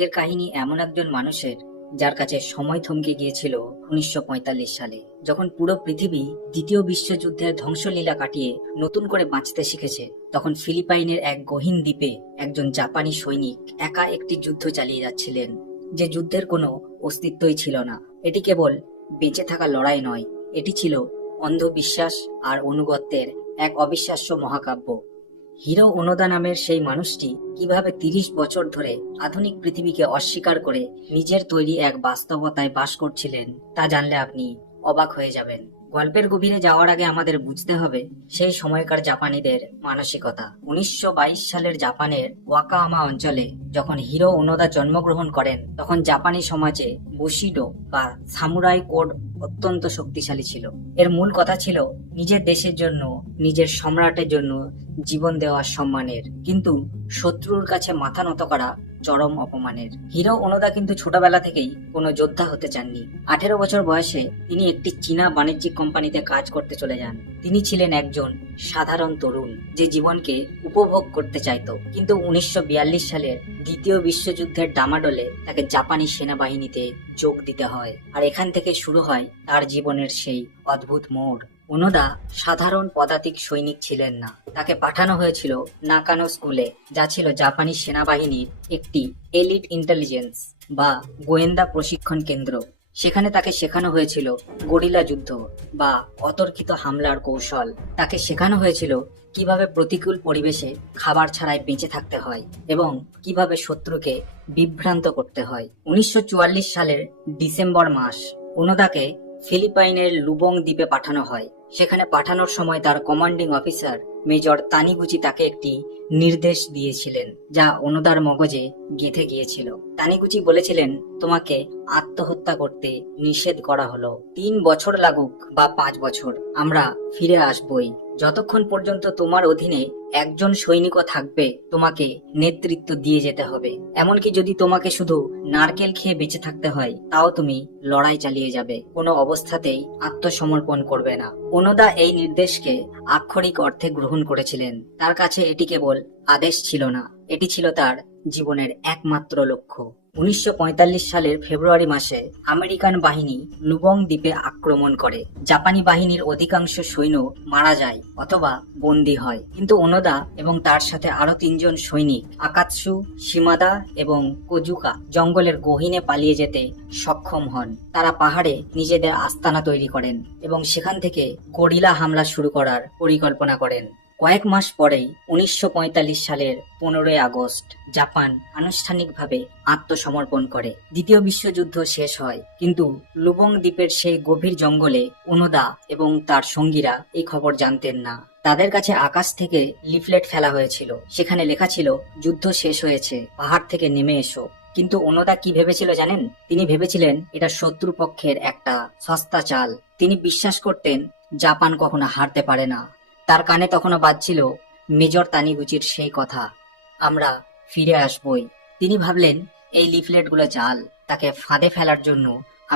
আজকের কাহিনী এমন একজন মানুষের যার কাছে সময় থমকে গিয়েছিল 1945 সালে, যখন পুরো পৃথিবী দ্বিতীয় বিশ্বযুদ্ধের ধ্বংসলীলা কাটিয়ে নতুন করে বাঁচতে শিখেছে। তখন ফিলিপাইনের এক গহীন দ্বীপে একজন জাপানি সৈনিক একা একটি যুদ্ধ চালিয়ে যাচ্ছিলেন, যে যুদ্ধের কোনো অস্তিত্বই ছিল না। এটি কেবল বেঁচে থাকা লড়াই নয়, এটি ছিল অন্ধবিশ্বাস আর অনুগত্যের এক অবিশ্বাস্য মহাকাব্য। হিরো ওনোদা নামের সেই মানুষটি কিভাবে 30 বছর ধরে আধুনিক পৃথিবীকে অস্বীকার করে নিজের তৈরি এক বাস্তবতায় বাস করছিলেন, তা জানলে আপনি অবাক হয়ে যাবেন। গল্পের গভীরে যাওয়ার আগে আমাদের বুঝতে হবে সেই সময়কার জাপানিদের মানসিকতা। 1922 সালের জাপানের ওয়াকায়ামা অঞ্চলে যখন হিরো ওনোদা জন্মগ্রহণ করেন, তখন জাপানি সমাজে বুশিডো বা সামুরাই কোড অত্যন্ত শক্তিশালী ছিল। এর মূল কথা ছিল নিজের দেশের জন্য, নিজের সম্রাটের জন্য জীবন দেওয়ার সম্মানের, কিন্তু শত্রুর কাছে মাথা নত করা চরম অপমানের। হিরো ওনোদা কিন্তু ছোটবেলা থেকেই কোনো যোদ্ধা হতে চাননি। 18 বছর বয়সে তিনি একটি চীনা বাণিজ্যিক কোম্পানিতে কাজ করতে চলে যান। তিনি ছিলেন একজন সাধারণ তরুণ যে জীবনকে উপভোগ করতে চাইতো, কিন্তু 1942 সালের দ্বিতীয় বিশ্বযুদ্ধের ডামাডোলে তাকে জাপানি সেনাবাহিনীতে যোগ দিতে হয়, আর এখান থেকে শুরু হয় তার জীবনের সেই অদ্ভুত মোড়। ওনোদা সাধারণ পদাতিক সৈনিক ছিলেন না, তাকে পাঠানো হয়েছিল নাকানো স্কুলে, যা ছিল জাপানি সেনাবাহিনীর একটি এলিট ইন্টেলিজেন্স বা গোয়েন্দা প্রশিক্ষণ কেন্দ্র। সেখানে তাকে শেখানো হয়েছিল গরিলা যুদ্ধ বা অতর্কিত হামলার কৌশল। তাকে শেখানো হয়েছিল কিভাবে প্রতিকূল পরিবেশে খাবার ছাড়াই বেঁচে থাকতে হয় এবং কিভাবে শত্রুকে বিভ্রান্ত করতে হয়। 1944 সালের ডিসেম্বর মাস ওনোদাকে ফিলিপাইনের লুবং দ্বীপে পাঠানো হয়। সেখানে পাঠানোর সময় তার কমান্ডিং অফিসার মেজর তানিগুচি তাকে একটি নির্দেশ দিয়েছিলেন, যা ওনোদার মগজে গেঁথে গিয়েছিল। তানিগুচি বলেছিলেন, তোমাকে আত্মহত্যা করতে নিষেধ করা হলো। 3 বছর লাগুক বা 5 বছর, আমরা ফিরে আসবই। যতক্ষণ পর্যন্ত তোমার অধীনে একজন সৈনিকও থাকবে, তোমাকে নেতৃত্ব দিয়ে যেতে হবে। এমনকি যদি তোমাকে শুধু নারকেল খেয়ে বেঁচে থাকতে হয়, তাও তুমি লড়াই চালিয়ে যাবে। কোনো অবস্থাতেই আত্মসমর্পণ করবে না। ওনোদা এই নির্দেশকে আক্ষরিক অর্থে গ্রহণ করেছিলেন। তার কাছে এটি কেবল আদেশ ছিল না, এটি ছিল তার জীবনের একমাত্র লক্ষ্য। 1945 সালের ফেব্রুয়ারি মাসে আমেরিকান বাহিনী লুবং দ্বীপে আক্রমণ করে। জাপানি বাহিনীর অধিকাংশ সৈন্য মারা যায় অথবা বন্দী হয়, কিন্তু ওনোদা এবং তার সাথে আরো 3 জন সৈনিক আকাতসু, শিমাদা এবং কোজুকা জঙ্গলের গহীনে পালিয়ে যেতে সক্ষম হন। তারা পাহাড়ে নিজেদের আস্তানা তৈরি করেন এবং সেখান থেকে গরিলা হামলা শুরু করার পরিকল্পনা করেন। কয়েক মাস পরেই 1945 সালের 15 আগস্ট জাপান আনুষ্ঠানিকভাবে আত্মসমর্পণ করে। দ্বিতীয় বিশ্বযুদ্ধ শেষ হয়, কিন্তু লুবং দ্বীপের সেই গভীর জঙ্গলে ওনোদা এবং তার সঙ্গীরা এই খবর জানতেন না। তাদের কাছে আকাশ থেকে লিফলেট ফেলা হয়েছিল, সেখানে লেখা ছিল, যুদ্ধ শেষ হয়েছে, পাহাড় থেকে নেমে এসো। কিন্তু ওনোদা কি ভেবেছিল জানেন? তিনি ভেবেছিলেন এটা শত্রুপক্ষের একটা সস্তা চাল। তিনি বিশ্বাস করতেন জাপান কখনো হারতে পারে না। তার কানে তখনও বাজছিল মেজর তানিগুচির সেই কথা, আমরা ফিরে আসবই। তিনি ভাবলেন এই লিফলেটগুলো জাল, তাকে ফাঁদে ফেলার জন্য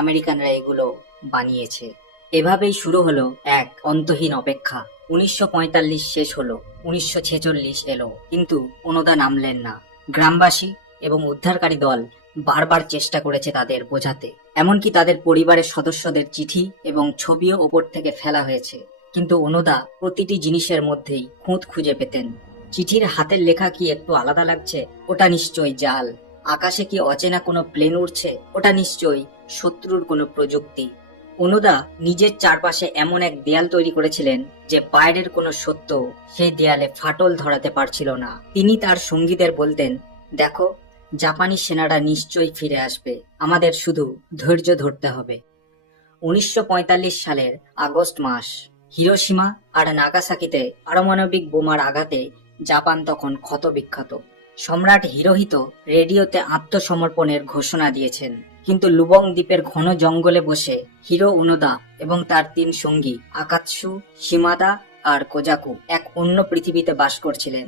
আমেরিকানরা এগুলো বানিয়েছে। এভাবেই শুরু হলো এক অন্তহীন অপেক্ষা। 1945 শেষ হলো, 1946 এলো, কিন্তু ওনোদা নামলেন না। গ্রামবাসী এবং উদ্ধারকারী দল বারবার চেষ্টা করেছে তাদের বোঝাতে, এমনকি তাদের পরিবারের সদস্যদের চিঠি এবং ছবিও ওপর থেকে ফেলা হয়েছে, কিন্তু ওনোদা প্রতিটি জিনিসের মধ্যেই খুঁত খুঁজে পেতেন। চিঠির হাতের লেখা কি একটু আলাদা লাগছে? ওটা নিশ্চয়ই জাল। আকাশে কি অচেনা কোনো প্লেন উড়ছে? ওটা নিশ্চয়ই শত্রুর কোনো প্রযুক্তি। ওনোদা নিজের চারপাশে এমন এক দেয়াল তৈরি করেছিলেন যে বাইরের কোনো সত্য সেই দেয়ালে ফাটল ধরাতে পারছিল না। তিনি তার সঙ্গীদের বলতেন, দেখো, জাপানি সেনারা নিশ্চয়ই ফিরে আসবে, আমাদের শুধু ধৈর্য ধরতে হবে। 1945 সালের আগস্ট মাস। হিরোশিমা আর নাগাসাকিতে পারমাণবিক বোমার আঘাতে জাপান তখন ক্ষতবিক্ষত। সম্রাট হিরোহিতো রেডিওতে আত্মসমর্পণের ঘোষণা দিয়েছেন, কিন্তু লুবং দ্বীপের ঘন জঙ্গলে বসে হিরো ওনোদা এবং তার 3 সঙ্গী আকাতসু, শিমাদা আর কোজাকু এক অন্য পৃথিবীতে বাস করছিলেন।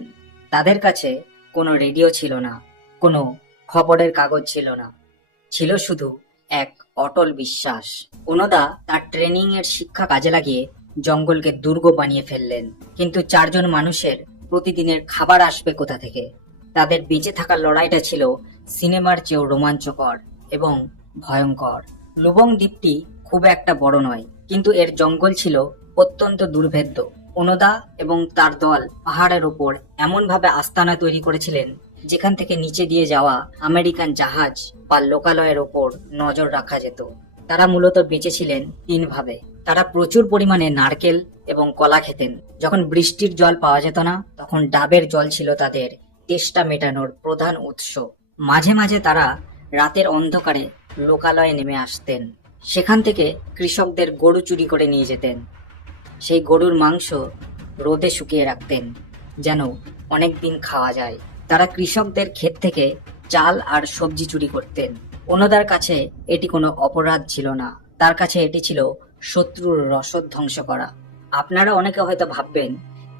তাদের কাছে কোনো রেডিও ছিল না, কোনো খবরের কাগজ ছিল না, ছিল শুধু এক অটল বিশ্বাস। ওনোদা তার ট্রেনিং এর শিক্ষা কাজে লাগিয়ে জঙ্গলকে দুর্গ বানিয়ে ফেললেন, কিন্তু 4 জন মানুষের প্রতিদিনের খাবার আসবে কোথা থেকে? তাদের বেঁচে থাকার লড়াইটা ছিল সিনেমার চেয়েও রোমাঞ্চকর এবং ভয়ঙ্কর। লুবং দ্বীপটি খুব একটা বড় নয়, কিন্তু এর জঙ্গল ছিল অত্যন্ত দুর্ভেদ্য। ওনোদা এবং তার দল পাহাড়ের ওপর এমনভাবে আস্তানা তৈরি করেছিলেন যেখান থেকে নিচে দিয়ে যাওয়া আমেরিকান জাহাজ বা লোকালয়ের ওপর নজর রাখা যেত। তারা মূলত বেঁচেছিলেন তিনভাবে। তারা প্রচুর পরিমাণে নারকেল এবং কলা খেতেন। যখন বৃষ্টির জল পাওয়া যেত না, তখন ডাবের জল ছিল তাদের তেষ্টা মেটানোর প্রধান উৎস। মাঝে মাঝে তারা রাতের অন্ধকারে লোকালয়ে নেমে আসতেন। সেখান থেকে কৃষকদের গরু চুরি করে নিয়ে যেতেন। সেই গরুর মাংস রোদে শুকিয়ে রাখতেন যেন অনেক দিন খাওয়া যায়। তারা কৃষকদের ক্ষেত থেকে চাল আর সবজি চুরি করতেন। ওনোদার কাছে এটি কোনো অপরাধ ছিল না, তার কাছে এটি ছিল শত্রুর রসদ ধ্বংস করা। আপনারা অনেকে হয়তো ভাববেন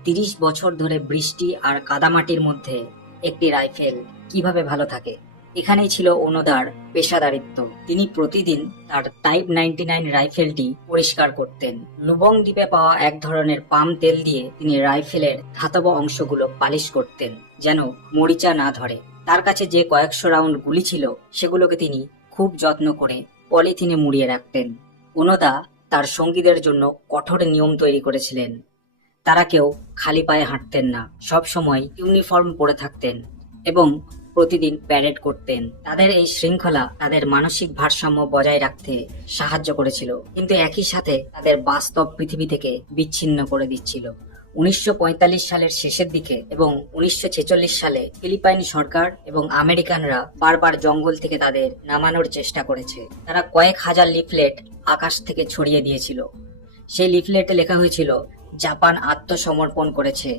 30 বছর ধরে বৃষ্টি আর কাদামাটির মধ্যে একটি রাইফেল কিভাবে ভালো থাকে। এখানেই ছিল ওনোদার পেশাদারিত্ব। তিনি প্রতিদিন তার টাইপ 99 রাইফেলটি পরিষ্কার করতেন। লুবং দ্বীপে পাওয়া এক ধরনের পাম তেল দিয়ে তিনি রাইফেলের ধাতব অংশগুলো পালিশ করতেন যেন মরিচা না ধরে। তার কাছে যে কয়েকশো রাউন্ড গুলি ছিল সেগুলোকে তিনি খুব যত্ন করে পলিথিনে মুড়িয়ে রাখতেন। ওনোদা তার সঙ্গীদের জন্য কঠোর নিয়ম তৈরি করেছিলেন। তারা কেউ খালি পায়ে হাঁটতেন না, সব সময় ইউনিফর্ম পরে থাকতেন এবং প্রতিদিন প্যারেড করতেন। তাদের এই শৃঙ্খলা তাদের মানসিক ভারসাম্য বজায় রাখতে সাহায্য করেছিল, কিন্তু একই সাথে তাদের বাস্তব পৃথিবী থেকে বিচ্ছিন্ন করে দিচ্ছিল। 1945 সালের শেষের দিকে এবং 1946 সালে ফিলিপাইন সরকার এবং আমেরিকানরা বারবার জঙ্গল থেকে তাদের নামানোর চেষ্টা করেছে। তারা কয়েক হাজার লিফলেট আকাশ থেকে ছড়িয়ে দিয়েছিল। সেই লিফলেটে লেখা হয়েছিল, জাপান আত্মসমর্পণ করেছে,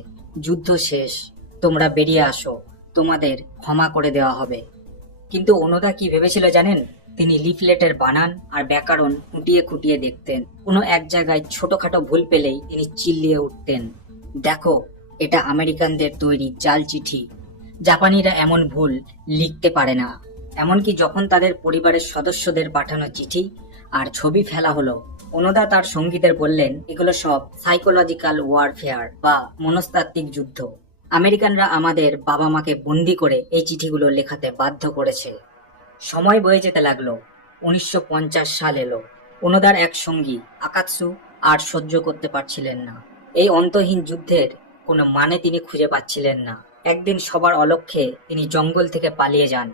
যুদ্ধ শেষ, তোমরা বেরিয়ে আসো, তোমাদের ক্ষমা করে দেওয়া হবে। কিন্তু ওনোদা কি ভেবেছিল জানেন? তিনি লিফলেটের বানান আর ব্যাকরণ খুঁটিয়ে খুঁটিয়ে দেখতেন। কোনো এক জায়গায় ছোটখাটো ভুল পেলেই তিনি চিল্লিয়ে উঠতেন, দেখো, এটা আমেরিকানদের তৈরি জাল চিঠি, জাপানিরা এমন ভুল লিখতে পারে না। এমনকি যখন তাদের পরিবারের সদস্যদের পাঠানো চিঠি আর ছবি ফেলা হলো, ওনোদা তার সঙ্গীদের বললেন, এগুলো সব সাইকোলজিক্যাল ওয়ারফেয়ার বা মনস্তাত্ত্বিক যুদ্ধ। আমেরিকানরা আমাদের বাবা মাকে বন্দি করে এই চিঠিগুলো লেখাতে বাধ্য করেছে। সময় বয়ে যেতে লাগলো। 1950 সাল এলো। ওনোদার এক সঙ্গী আকাৎসু আর সহ্য করতে পারছিলেন না। এই অন্তহীন যুদ্ধের কোনো মানে তিনি খুঁজে পাচ্ছিলেন না। একদিন সবার অলক্ষ্যে তিনি জঙ্গল থেকে পালিয়ে যান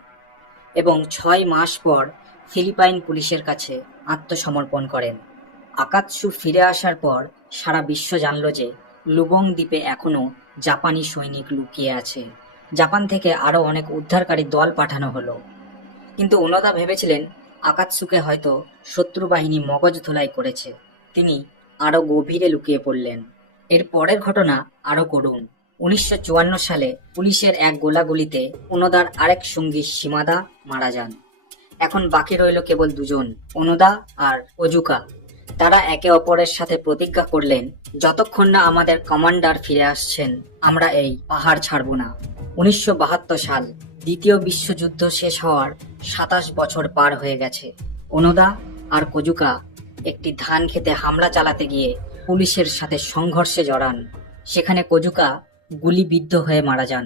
এবং 6 মাস পর ফিলিপাইন পুলিশের কাছে আত্মসমর্পণ করেন। আকাৎসু ফিরে আসার পর সারা বিশ্ব জানল যে লুবং দ্বীপে এখনো জাপানি সৈনিক লুকিয়ে আছে। জাপান থেকে আরো অনেক উদ্ধারকারী দল পাঠানো হলো। কিন্তু ওনোদা ভেবেছিলেন আকাৎসুকে হয়তো শত্রু বাহিনী মগজ ধোলাই করেছে। তিনি আরো গভীরে লুকিয়ে পড়লেন। এর পরের ঘটনা আরো করুণ। 1954 সালে পুলিশের এক গোলাগুলিতে ওনোদার আরেক সঙ্গী সীমাদা মারা যান। এখন বাকি রইল কেবল দুজন, ওনোদা আর ওজুকা। তারা একে অপরের সাথে প্রতিজ্ঞা করলেন, যতক্ষণ না আমাদের কমান্ডার ফিরে আসছেন, আমরা এই পাহাড় ছাড়ব না। 1972 সাল, দ্বিতীয় বিশ্বযুদ্ধ শেষ হওয়ার 27 বছর পার হয়ে গেছে। ওনোদা আর কোজুকা একটি ধান খেতে হামলা চালাতে গিয়ে পুলিশের সাথে সংঘর্ষে জড়ান। সেখানে কোজুকা গুলিবিদ্ধ হয়ে মারা যান।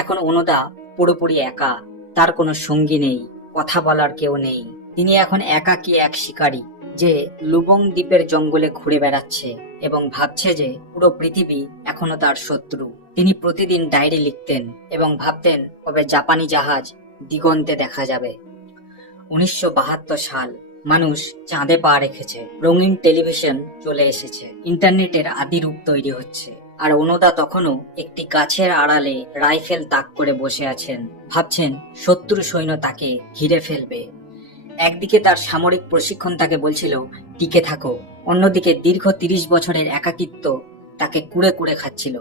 এখন ওনোদা পুরোপুরি একা, তার কোনো সঙ্গী নেই, কথা বলার কেউ নেই। তিনি এখন একাকী এক শিকারী যে লুবং দ্বীপের জঙ্গলে ঘুরে বেড়াচ্ছে এবং ভাবছে যে পুরো পৃথিবী এখনো তার শত্রু। তিনি প্রতিদিন ডায়েরি লিখতেন এবং ভাবতেন কবে জাপানি জাহাজ দিগন্তে দেখা যাবে। 1972 সাল, মানুষ চাঁদে পা রেখেছে, রঙিন টেলিভিশন চলে এসেছে, ইন্টারনেটের আদি রূপ তৈরি হচ্ছে। আর ওনোদা তখনও একটি গাছের আড়ালে রাইফেল তাক করে বসে আছেন, ভাবছেন শত্রু সৈন্য তাকে ঘিরে ফেলবে। একদিকে তার সামরিক প্রশিক্ষণ তাকে বলছিল টিকে থাকো, অন্যদিকে দীর্ঘ 30 বছরের একাকিত্ব তাকে কুড়ে কুড়ে খাচ্ছিল।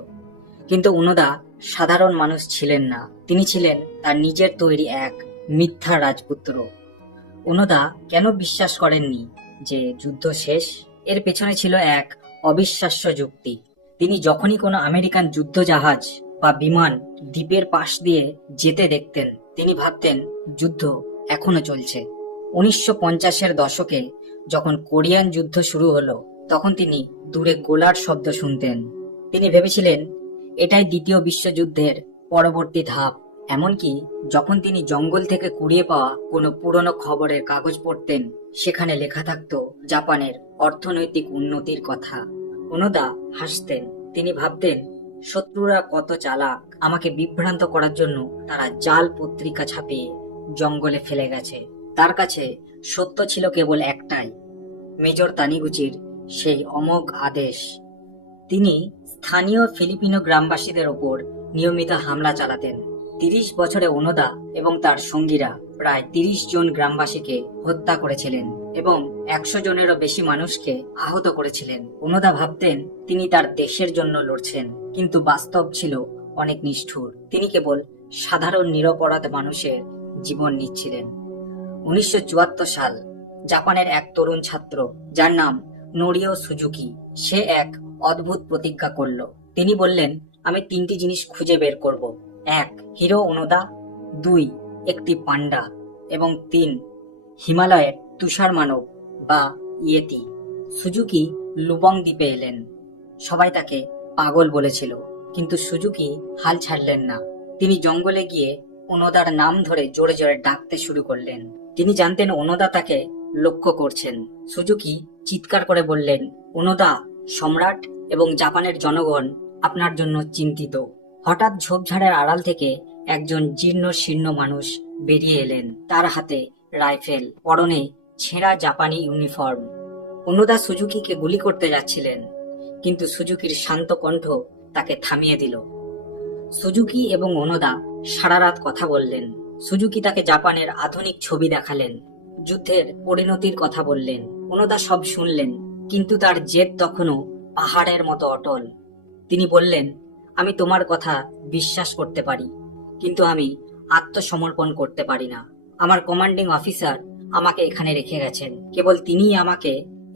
কিন্তু ওনোদা সাধারণ মানুষ ছিলেন না, তিনি ছিলেন তার নিজের তৈরি এক মিথ্যা রাজপুত্র। ওনোদা কেন বিশ্বাস করেননি যে যুদ্ধ শেষ? এর পেছনে ছিল এক অবিশ্বাস্য যুক্তি। তিনি যখনই কোনো আমেরিকান যুদ্ধ জাহাজ বা বিমান দ্বীপের পাশ দিয়ে যেতে দেখতেন, তিনি ভাবতেন যুদ্ধ এখনো চলছে। 1950-এর দশকে যখন কোরিয়ান যুদ্ধ শুরু হলো, তখন তিনি দূরে গোলার শব্দ শুনতেন। তিনি ভেবেছিলেন এটাই দ্বিতীয় বিশ্বযুদ্ধের পরবর্তী ধাপ এমনকি যখন তিনি জঙ্গল থেকে কুড়িয়ে পাওয়া কোনো পুরনো খবরের কাগজ পড়তেন, সেখানে লেখা থাকতো জাপানের অর্থনৈতিক উন্নতির কথা। ওনোদা হাসতেন। তিনি ভাবতেন, শত্রুরা কত চালাক, আমাকে বিভ্রান্ত করার জন্য তারা জাল পত্রিকা ছাপিয়ে জঙ্গলে ফেলে গেছে। তার কাছে সত্য ছিল কেবল একটাই, মেজর তানিগুচির সেই অমোঘ আদেশ। তিনি স্থানীয় ফিলিপিনো গ্রামবাসীদের ওপর নিয়মিত হামলা চালাতেন। 30 বছরে ওনোদা এবং তার সঙ্গীরা প্রায় 30 জন গ্রামবাসীকে হত্যা করেছিলেন এবং 100 জনেরও বেশি মানুষকে আহত করেছিলেন। ওনোদা ভাবতেন তিনি তার দেশের জন্য লড়ছেন, কিন্তু বাস্তব ছিল অনেক নিষ্ঠুর। তিনি কেবল সাধারণ নিরপরাধ মানুষের জীবন নিচ্ছিলেন। 1974 সাল, জাপানের এক তরুণ ছাত্র যার নাম নোরিও সুজুকি, সে এক অদ্ভুত প্রতিজ্ঞা করল। তিনি বললেন, আমি 3টি জিনিস খুঁজে বের করব। 1. হিরো ওনোদা, 2. একটি পান্ডা, এবং 3. হিমালয়ের তুষার মানব বা ইয়েতি। সুজুকি লুবং দ্বীপে এলেন। সবাই তাকে পাগল বলেছিল, কিন্তু সুজুকি হাল ছাড়লেন না। তিনি জঙ্গলে গিয়ে ওনোদার নাম ধরে জোরে জোরে ডাকতে শুরু করলেন। তিনি জানতেন ওনোদা তাকে লক্ষ্য করছেন। সুজুকি চিৎকার করে বললেন, ওনোদা, সম্রাট এবং জাপানের জনগণ আপনার জন্য চিন্তিত। হঠাৎ ঝোপঝাড়ের আড়াল থেকে একজন জীর্ণ শীর্ণ মানুষ বেরিয়ে এলেন। তার হাতে রাইফেল, পরনে ছেঁড়া জাপানি ইউনিফর্ম। ওনোদা সুজুকিকে গুলি করতে যাচ্ছিলেন, কিন্তু সুজুকির শান্ত কণ্ঠ তাকে থামিয়ে দিল। সুজুকি এবং ওনোদা সারা রাত কথা বললেন। সুজুকি তাকে জাপানের আধুনিক ছবি দেখালেন, যুদ্ধের পরিণতির কথা বললেন। ওনোদা সব শুনলেন, কিন্তু তার জেদ তখনও পাহাড়ের মতো অটল। তিনি বললেন, আমি তোমার কথা বিশ্বাস করতে পারি, কিন্তু আমি আত্মসমর্পণ করতে পারি না। আমার কমান্ডিং অফিসার আমাকে এখানে রেখে গেছেন, কেবল তিনিই আমাকে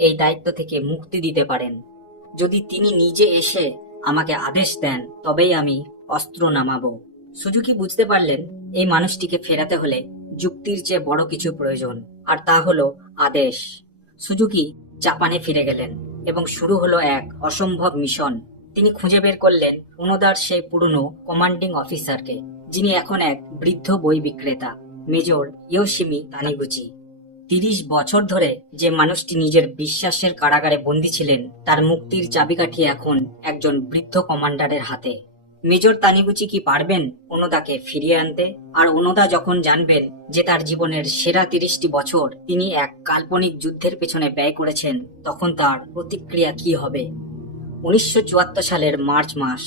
এই দায়িত্ব থেকে মুক্তি দিতে পারেন। যদি তিনি নিজে এসে আমাকে আদেশ দেন, তবেই আমি অস্ত্র নামাবো। সুজুকি বুঝতে পারলেন, এই মানুষটিকে ফেরাতে হলে যুক্তির চেয়ে বড় কিছু প্রয়োজন, আর তা হলো আদেশ। সুজুকি জাপানে ফিরে গেলেন এবং শুরু হলো এক অসম্ভব মিশন। তিনি খুঁজে বের করলেন ওনোদার সেই পুরনো কমান্ডিং অফিসারকে, যিনি এখন এক বৃদ্ধ বই বিক্রেতা, মেজর ইয়োশিমি তানিগুচি। 30 বছর ধরে যে মানুষটি নিজের বিশ্বাসের কারাগারে বন্দী ছিলেন, তার মুক্তির চাবিকাঠি এখন একজন বৃদ্ধ কমান্ডারের হাতে। মেজর তানিগুচি কি পারবেন ওনোদাকে ফিরিয়ে আনতে? আর ওনোদা যখন জানবেন যে তার জীবনের সেরা 30টি বছর তিনি এক কাল্পনিক যুদ্ধের পেছনে ব্যয় করেছেন, তখন তার প্রতিক্রিয়া কি হবে? 1974 সালের মার্চ মাস,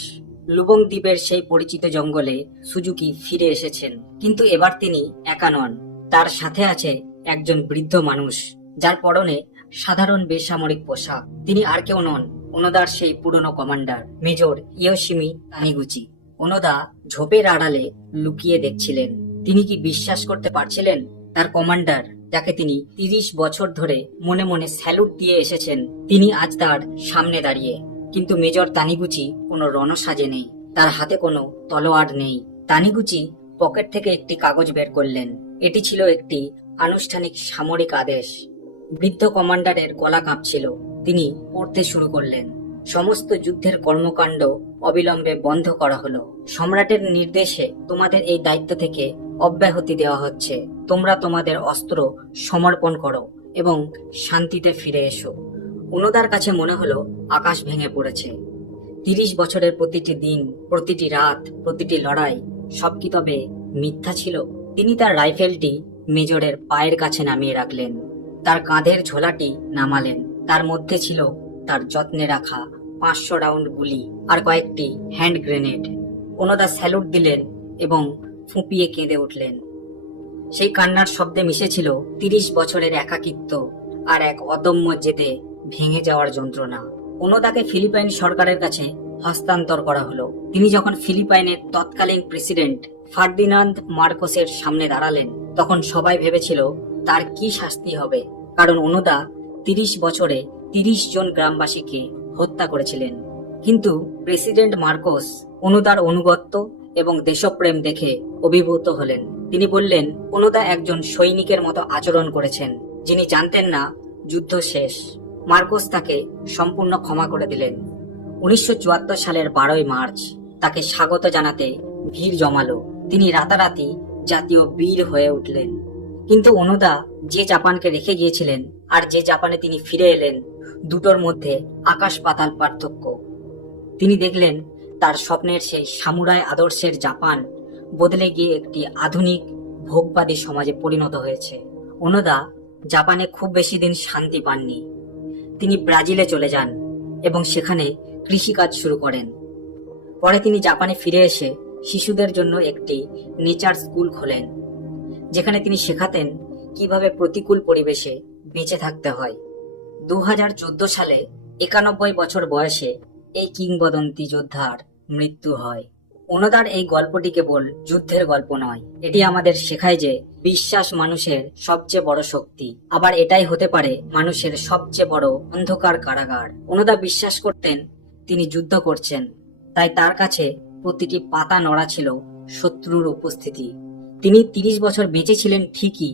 লুবং দ্বীপের সেই পরিচিত জঙ্গলে সুজুকি ফিরে এসেছেন। কিন্তু এবার তিনি একা নন, তার সাথে আছে একজন বৃদ্ধ মানুষ, যার পরনে সাধারণ বেসামরিক পোশাক। তিনি আর কেউ নন, ওনোদার সেই পুরনো কমান্ডার মেজর ইয়োশিমি তানিগুচি। ওনোদা ঝোপের আড়ালে লুকিয়ে দেখছিলেন। তিনি কি বিশ্বাস করতে পারছিলেন তার কমান্ডার, যাকে তিনি 30 বছর ধরে মনে মনে স্যালুট দিয়ে এসেছেন, তিনি আজ তার সামনে দাঁড়িয়ে। কিন্তু মেজর তানিগুচি কোনো রণসাজে নেই, তার হাতে কোনো তলোয়ার নেই। তানিগুচি পকেট থেকে একটি কাগজ বের করলেন। এটি ছিল একটি আনুষ্ঠানিক সামরিক আদেশ। বৃদ্ধ কমান্ডারের গলা কাঁপছিল। তিনি পড়তে শুরু করলেন, সমস্ত যুদ্ধের কর্মকাণ্ড অবিলম্বে বন্ধ করা হলো। সম্রাটের নির্দেশে তোমাদের এই দায়িত্ব থেকে অব্যাহতি দেওয়া হচ্ছে। তোমরা তোমাদের অস্ত্র সমর্পণ করো এবং শান্তিতে ফিরে এসো। ওনোদার কাছে মনে হলো আকাশ ভেঙে পড়েছে। 30 বছরের প্রতিটি দিন, প্রতিটি রাত, প্রতিটি লড়াই, সব কি তবে মিথ্যা ছিল? তিনি তার রাইফেলটি মেজরের পায়ের কাছে নামিয়ে রাখলেন, তার কাঁধের ঝোলাটি নামালেন। তার মধ্যে ছিল তার যত্নে রাখা 500 রাউন্ড গুলি আর কয়েকটি হ্যান্ড গ্রেনেড। ওনোদা স্যালুট দিলেন এবং ফুঁপিয়ে কেঁদে উঠলেন। সেই কান্নার শব্দে মিশেছিল 30 বছরের একাকিত্ব আর এক অদম্য জেদে ভেঙে যাওয়ার যন্ত্রণা। ওনোদাকে ফিলিপাইন সরকারের কাছে হস্তান্তর করা হলো। তিনি যখন ফিলিপাইনের তৎকালীন প্রেসিডেন্ট ফার্দিনান্দ মার্কোসের সামনে দাঁড়ালেন, তখন সবাই ভেবেছিল তার কি শাস্তি হবে, কারণ ওনোদা 30 বছরে 30 জন গ্রামবাসীকে হত্যা করেছিলেন। কিন্তু প্রেসিডেন্ট মার্কোস ওনোদার অনুগত্য এবং দেশপ্রেম দেখে অভিভূত হলেন। তিনি বললেন, ওনোদা একজন সৈনিকের মতো আচরণ করেছেন, যিনি জানতেন না যুদ্ধ শেষ। মার্কোস তাকে সম্পূর্ণ ক্ষমা করে দিলেন। 1974 সালের 12ই মার্চ তাকে স্বাগত জানাতে ভিড় জমালো। তিনি রাতারাতি জাতীয় বীর হয়ে উঠলেন। কিন্তু ওনোদা যে জাপানকে রেখে গিয়েছিলেন আর যে জাপানে তিনি ফিরে এলেন, দুটোর মধ্যে আকাশ পাতাল পার্থক্য। তিনি দেখলেন তার স্বপ্নের সেই সামুরাই আদর্শের জাপান বদলে গিয়ে একটি আধুনিক ভোগবাদী সমাজে পরিণত হয়েছে। ওনোদা জাপানে খুব বেশি দিন শান্তি পাননি। তিনি ব্রাজিলে চলে যান এবং সেখানে কৃষিকাজ শুরু করেন। পরে তিনি জাপানে ফিরে এসে শিশুদের জন্য একটি নেচার স্কুল খোলেন, যেখানে তিনি শেখাতেন কিভাবে প্রতিকূল পরিবেশে বেঁচে থাকতে হয়। 2014 সালে 91 বছর বয়সে এই কিংবদন্তি যোদ্ধার মৃত্যু হয়। ওনোদার এই গল্পটি কেবল যুদ্ধের গল্প নয়, এটি আমাদের শেখায় যে বিশ্বাস মানুষের সবচেয়ে বড় শক্তি, আবার এটাই হতে পারে মানুষের সবচেয়ে বড় অন্ধকার কারাগার। ওনোদা বিশ্বাস করতেন তিনি যুদ্ধ করছেন, তাই তার কাছে প্রতিটি পাতা নড়া ছিল শত্রুর উপস্থিতি। তিনি 30 বছর বেঁচে ছিলেন ঠিকই,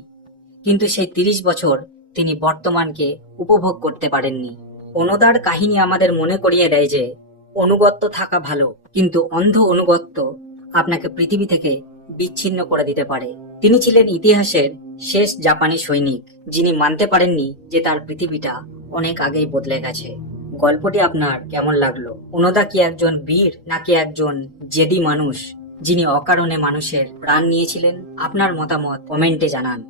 কিন্তু সেই 30 বছর তিনি বর্তমানকে উপভোগ করতে পারেননি। ওনোদার কাহিনী আমাদের মনে করিয়ে দেয় যে অনুগত্য থাকা ভালো, কিন্তু অন্ধ অনুগত্য আপনাকে পৃথিবী থেকে বিচ্ছিন্ন করে দিতে পারে। তিনি ছিলেন ইতিহাসের শেষ জাপানি সৈনিক, যিনি মানতে পারেননি যে তার পৃথিবীটা অনেক আগেই বদলে গেছে। গল্পটি আপনার কেমন লাগলো? ওনোদা কি একজন বীর নাকি একজন জেদি মানুষ যিনি অকারণে মানুষের প্রাণ নিয়েছিলেন? আপনার মতামত কমেন্টে জানান।